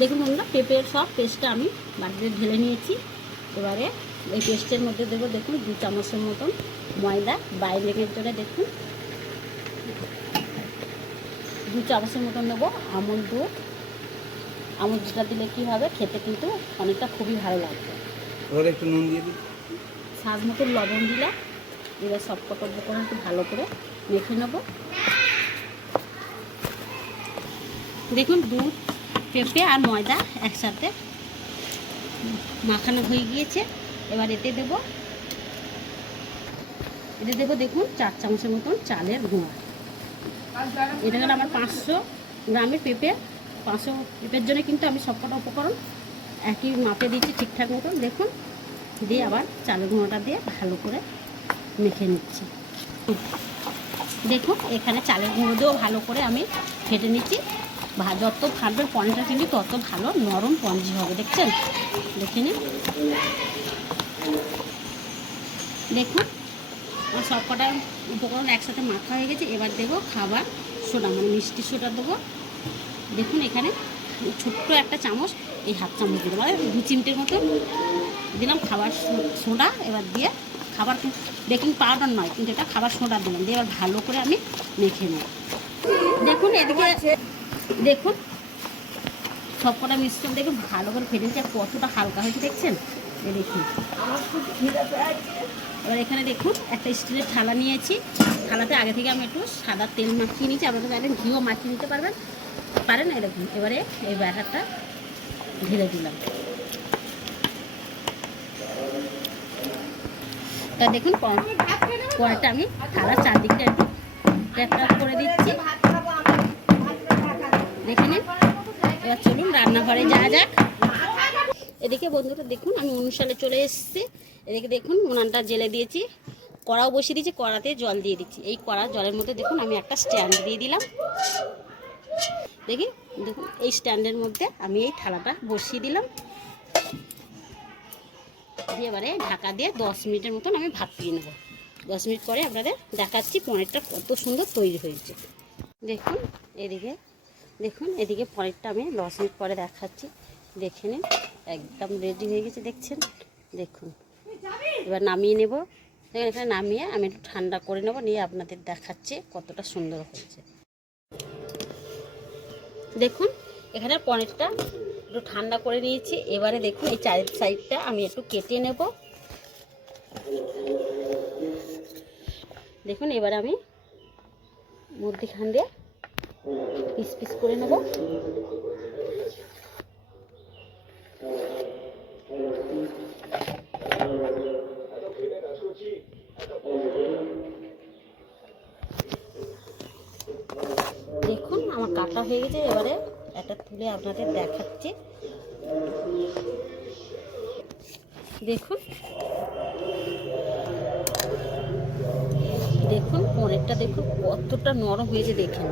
দেখুন বন্ধুরা, পেঁপের সব পেস্টটা আমি বাটিতে ঢেলে নিয়েছি। এবারে এই পেস্টের মধ্যে দেবো দেখুন 2 চামচের মতন ময়দা বাইন্ডিংয়ের জন্য। দেখুন 2 চামচের মতন নেবো আমুল দুধ। আমুল দুধটা দিলে কী হবে, খেতে কিন্তু অনেকটা খুবই ভালো লাগবে। এবার একটু নুন দিয়ে দিই, স্বাদ মতন লবণ দিলাম। এবার সব কটা উপকরণ একটু ভালো করে মেখে নেব। দেখুন দুধ, পেঁপে আর ময়দা একসাথে মাখানো হয়ে গিয়েছে। এবার এতে দেবো দেখুন 4 চামচের মতন চালের গুঁড়া। এটা গেল আমার 500 গ্রামের পেঁপে। 500 পেঁপের জন্য কিন্তু আমি সবকটা উপকরণ একই মাপে দিচ্ছি ঠিকঠাক মতন। দেখুন দিয়ে আবার চালের গুঁড়োটা দিয়ে ভালো করে মেখে নিচ্ছি। দেখুন এখানে চালের গুঁড়ো দিয়েও ভালো করে আমি ফেটে নিচ্ছি। যত ফাটবে পনিরটা কিন্তু তত ভালো নরম পঞ্জি হবে। দেখছেন, দেখে নিন। দেখুন আমার সব কটা উপকরণ একসাথে মাখা হয়ে গেছে। এবার দেবো খাবার সোডা, মানে মিষ্টি সোডা দেবো। দেখুন এখানে ছোট্ট একটা চামচ, এই হাফ চামচ দিলাম, মানে 2 চিমটের মতো দিলাম খাবার সোডা। এবার দিয়ে খাবার বেকিং পাউডার নয়, কিন্তু এটা খাবার সোডা দিলাম, দিয়ে এবার ভালো করে আমি মেখে নেব। দেখুন এদিকে দেখুন সব কটা মিশ্রণ দেখুন ভালো করে ফেটে নিচ্ছে, কতটা হালকা হয়েছে দেখছেন। এ দেখুন এবার এখানে দেখুন একটা স্টিলের থালা নিয়েছি। থালাতে আগে থেকে আমি একটু সাদা তেল মাখিয়ে নিয়েছি। আপনারা চাইলে ঘিও মাখিয়ে নিতে পারেন। এই দেখুন এবারে এই ব্যাটারটা ঢেলে দিলাম। তা দেখুন কড়াইটা আমি থালার চারদিকটা একটু ট্যাপ করে দিচ্ছি। দেখে নিন। এবার চলুন রান্নাঘরে যাওয়া যাক। এদিকে বন্ধুরা দেখুন আমি অনুষ্ঠানে চলে এসেছি। এদিকে দেখুন উনানটা জেলে দিয়েছি, কড়াও বসিয়ে দিয়েছি, কড়াতে জল দিয়ে দিচ্ছি। এই কড়া জলের মধ্যে দেখুন আমি একটা স্ট্যান্ড দিয়ে দিলাম। দেখুন এই স্ট্যান্ডের মধ্যে আমি এই থালাটা বসিয়ে দিলাম। দিয়ে এবারে ঢাকা দিয়ে 10 মিনিটের মতন আমি ভাপিয়ে নেব। 10 মিনিট পরে আপনাদের দেখাচ্ছি পনিরটা কত সুন্দর তৈরি হয়েছে। দেখুন এদিকে পনিরটা আমি 10 মিনিট পরে দেখাচ্ছি। দেখে নিন একদম রেডি হয়ে গেছে দেখছেন। দেখুন এবার নামিয়ে নেব। এখানে নামিয়ে আমি একটু ঠান্ডা করে নেব, নিয়ে আপনাদের দেখাচ্ছি কতটা সুন্দর হয়েছে। দেখুন এখানে পনিরটা একটু ঠান্ডা করে নিয়েছি। এবারে দেখুন এই চারের সাইডটা আমি একটু কেটে নেব। দেখুন এবারে আমি মধ্যখান দিয়ে পিস পিস করে নেব। দেখুন আমার কাটা হয়ে গেছে। এবারে একটা তুলে আপনাদের দেখাচ্ছি। দেখুন দেখুন পনিরটা দেখুন কতটা নরম হয়েছে। দেখুন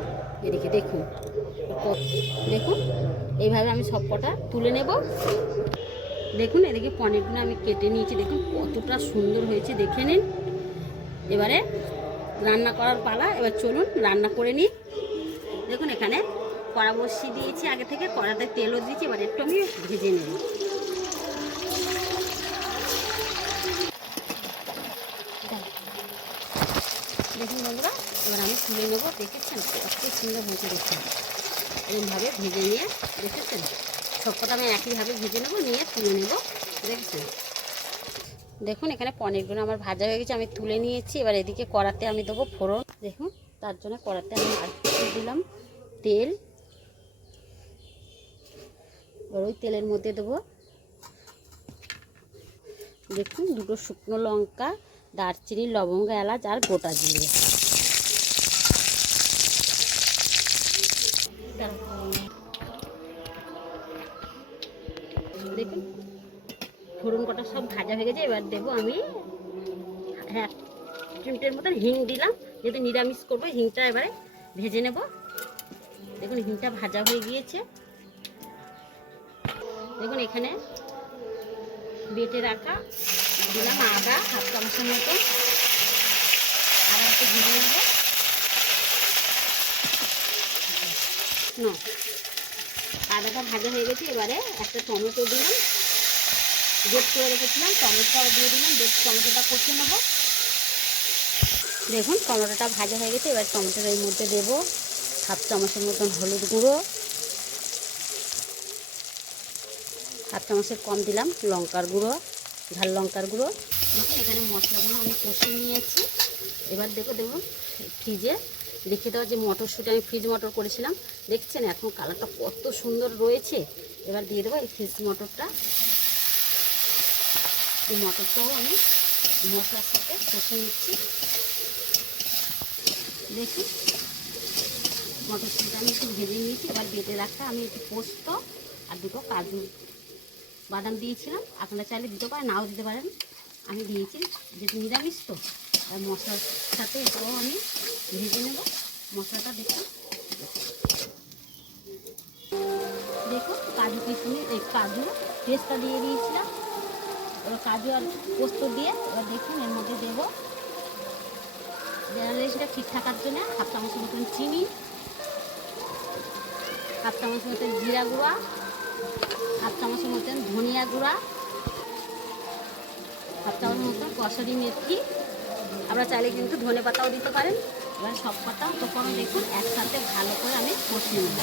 এদিকে দেখুন দেখুন এইভাবে আমি সব কটা তুলে নেব। দেখুন এদিকে পনিরগুলো আমি কেটে নিয়েছি। দেখুন কতটা সুন্দর হয়েছে, দেখে নিন। এবারে রান্না করার পালা। এবার চলুন রান্না করে নিই। দেখুন এখানে কড়া বসিয়ে দিয়েছি আগে থেকে, কড়াতে তেলও দিয়েছি। এবার একটু আমি ভেজে নেব। দেখুন বন্ধুরা এবার আমি তুলে নেবো। দেখেছেন কত সুন্দর হয়েছে। দেখুন এইভাবে ভেজে নিয়ে দেখেছেন সবকটা আমি একইভাবে ভেজে নেবো, নিয়ে তুলে নেব। দেখেছেন দেখুন এখানে পনিরগুলো আমার ভাজা হয়ে গেছে, আমি তুলে নিয়েছি। এবার এদিকে কড়াতে আমি দেবো ফোড়ন। দেখুন তার জন্য কড়াতে আমি আর দিলাম তেল। এবার ওই তেলের মধ্যে দেবো দেখুন 2টো শুকনো লঙ্কা, দারচিনি, লবঙ্গ, এলাচ আর গোটা জিরে। দেখুন ফোড়ন কটা সব ভাজা হয়ে গেছে। এবার দেবো আমি 1 চিমটের মতন হিং দিলাম, যেহেতু নিরামিষ করবো হিংটা এবারে ভেজে নেব। দেখুন হিংটা ভাজা হয়ে গিয়েছে। দেখুন এখানে বেটে রাখা দিলাম আদা 1/2 চামচের মতো, আর একটু ভেজে নেব। আদাটা ভাজা হয়ে গেছে, এবারে একটা টমেটো দিলাম, গ্রেট করে রেখেছিলাম, টমেটোটাও দিয়ে দিলাম, টমেটোটা কষিয়ে নেবো। দেখুন টমেটোটা ভাজা হয়ে গেছে, এবার টমেটোর এর মধ্যে দেবো হাফ চামচের মতন হলুদ গুঁড়ো, হাফ চামচের কম দিলাম লঙ্কার গুঁড়ো, ঝাল লঙ্কার গুঁড়ো। এখানে মশলাগুলো আমি কষিয়ে নিয়েছি। এবার দেখুন ফ্রিজে রেখে দেওয়া যে মটরশুঁটি আমি ফ্রিজ মটর করেছিলাম, দেখছেন এখন কালারটা কত সুন্দর রয়েছে। এবার দিয়ে দেবো এই ফ্রিজ মটরটা, এই মটরটাও আমি মশলার সাথে কষে নিচ্ছি। দেখুন মটরশুঁটিটা আমি একটু ভেজে নিয়েছি। এবার বেটে রাখা আমি একটু পোস্ত আর দুটো কাজু বাদাম দিয়েছিলাম, আপনারা চাইলে দিতে পারেন, নাও দিতে পারেন, আমি দিয়েছি যেহেতু নিরামিষ তো। আর মশলার সাথে এটাও আমি ভেজে নেব মশলাটা। দেখুন কাজু কিশমিশ এই কাজু পেস্টটা দিয়ে দিয়েছিলাম, এবার কাজু আর পোস্ত দিয়ে এবার দেখুন এর মধ্যে দেবো সেটা ঠিক থাকার জন্য হাফ চামচের মতন চিনি, হাফ চামচের মতন জিরা গুঁড়া, হাফ চামচের মতন ধনিয়া গুঁড়া, হাফ চামচের মতন কসুরি মেথি, আপনারা চাইলে কিন্তু ধনে পাতাও দিতে পারেন। এবার সব পাতা উপকরণ দেখুন একসাথে ভালো করে আমি কষিয়ে নেব।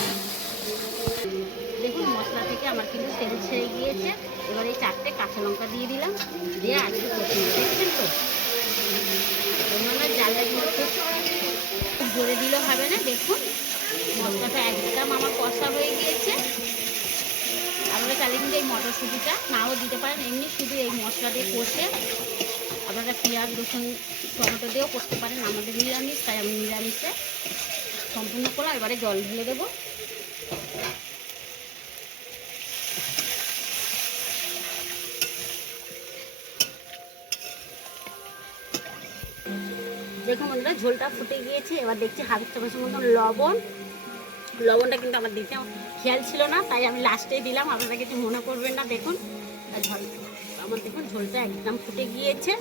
দেখুন মশলা থেকে আমার কিন্তু তেল ছেড়ে গিয়েছে। এবার এই 4টে কাঁচা লঙ্কা দিয়ে দিলাম, দিয়ে আর একটু কষিয়ে নেব। দেখছেন তো জালটা কিন্তু জোরে দিলেও হবে না। দেখুন মশলাটা একদম আমার কষা হয়ে গিয়েছে। আপনারা চাইলে কিন্তু এই মটরশুঁটিটা নাও দিতে পারেন, এমনি শুধু এই মশলা দিয়ে কষে আপনারা পেঁয়াজ রসুন টমেটো দিয়েও করতে পারেন। আমাদের নিরামিষ, তাই আমি নিরামিষে সম্পূর্ণ করলাম। এবারে জল ঢেলে দেবো। দেখুন বন্ধুরা ঝোলটা ফুটে গিয়েছে। এবার দেখছি হাফ চামচের মতন লবণটা কিন্তু আমার দিতে খেয়াল ছিল না, তাই আমি লাস্টেই দিলাম, আপনারা কিছু মনে করবেন না। দেখুন আমার দেখুন ঝোলটা একদম ফুটে গিয়েছে।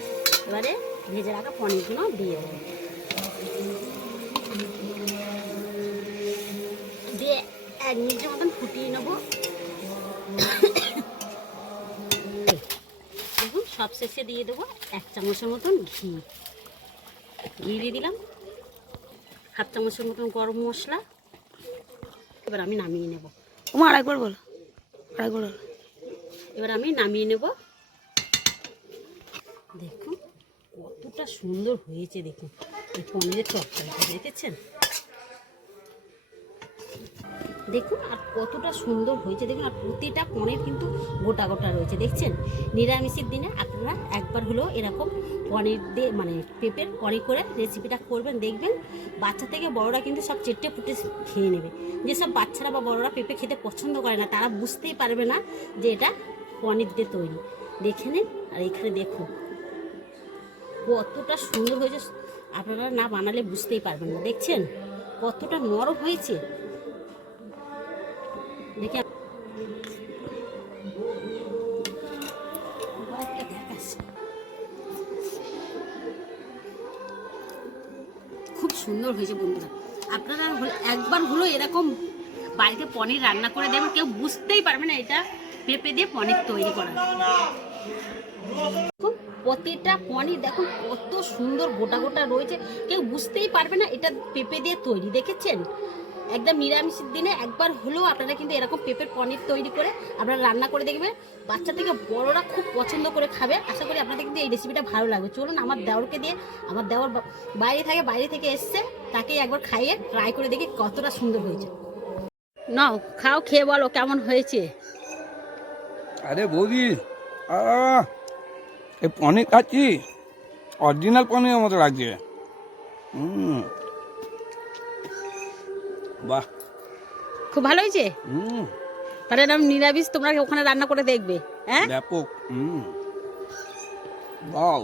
এবারে ভেজে রাখা পনিরগুলো দিয়ে দেবো, দিয়ে 1 মিনিটের মতন ফুটিয়ে নেবো। দেখুন সব শেষে দিয়ে দেবো 1 চামচের মতন ঘি দিয়ে দিলাম, হাফ চামচের মতন গরম মশলা। এবার আমি নামিয়ে নেব। আরেকবার বলো। এবার আমি নামিয়ে নেব। দেখুন কতটা সুন্দর হয়েছে, দেখুন এই পনিরের তরকারিটা দেখেছেন, দেখুন আর কতটা সুন্দর হয়েছে। দেখুন আর প্রতিটা পনির কিন্তু গোটা গোটা রয়েছে, দেখছেন। নিরামিষের দিনে আপনারা একবার হলেও এরকম পনির দিয়ে মানে পেঁপের পনির করে রেসিপিটা করবেন, দেখবেন বাচ্চা থেকে বড়রা কিন্তু সব চেটে পুটে খেয়ে নেবে। যেসব বাচ্চারা বা বড়রা পেঁপে খেতে পছন্দ করে না, তারা বুঝতেই পারবে না যে এটা পনির দিয়ে তৈরি। দেখে নিন, আর এখানে দেখুন কতটা সুন্দর হয়েছে, আপনারা না বানালে বুঝতেই পারবেন না। দেখছেন কতটা নরম হয়েছে, দেখে খুব সুন্দর হয়েছে বন্ধুরা। আপনারা একবার হলো এরকম বাড়িতে পনির রান্না করে দেবেন, কেউ বুঝতেই পারবে না এটা পেঁপে দিয়ে পনির তৈরি করা। প্রতিটা পনির দেখুন কত সুন্দর গোটা গোটা রয়েছে, কেউ বুঝতেই পারবে না এটা পেঁপে দিয়ে তৈরি। দেখেছেন একদম নিরামিষের দিনে একবার হলেও আপনারা কিন্তু এরকম পেঁপের পনির তৈরি করে আপনারা রান্না করে দেখবেন, বাচ্চা থেকে বড়রা খুব পছন্দ করে খাবে। আশা করি আপনাদের কিন্তু এই রেসিপিটা ভালো লাগবে। চলুন আমার দেওরকে দিয়ে, আমার দেওর বাইরে থেকে এসছে, তাকেই একবার খাইয়ে ট্রাই করে দেখি কতটা সুন্দর হয়েছে। নাও খাও, খেয়ে বলো কেমন হয়েছে। আরে বৌদি এই পনির খাচ্ছি, অরিজিনাল পনিরের মতো লাগছে। বাহ খুব ভালো হয়েছে। তাহলে এরকম নিরামিষ তোমরা ওখানে রান্না করে দেখবে। হ্যাঁ ব্যাপক। বাহ।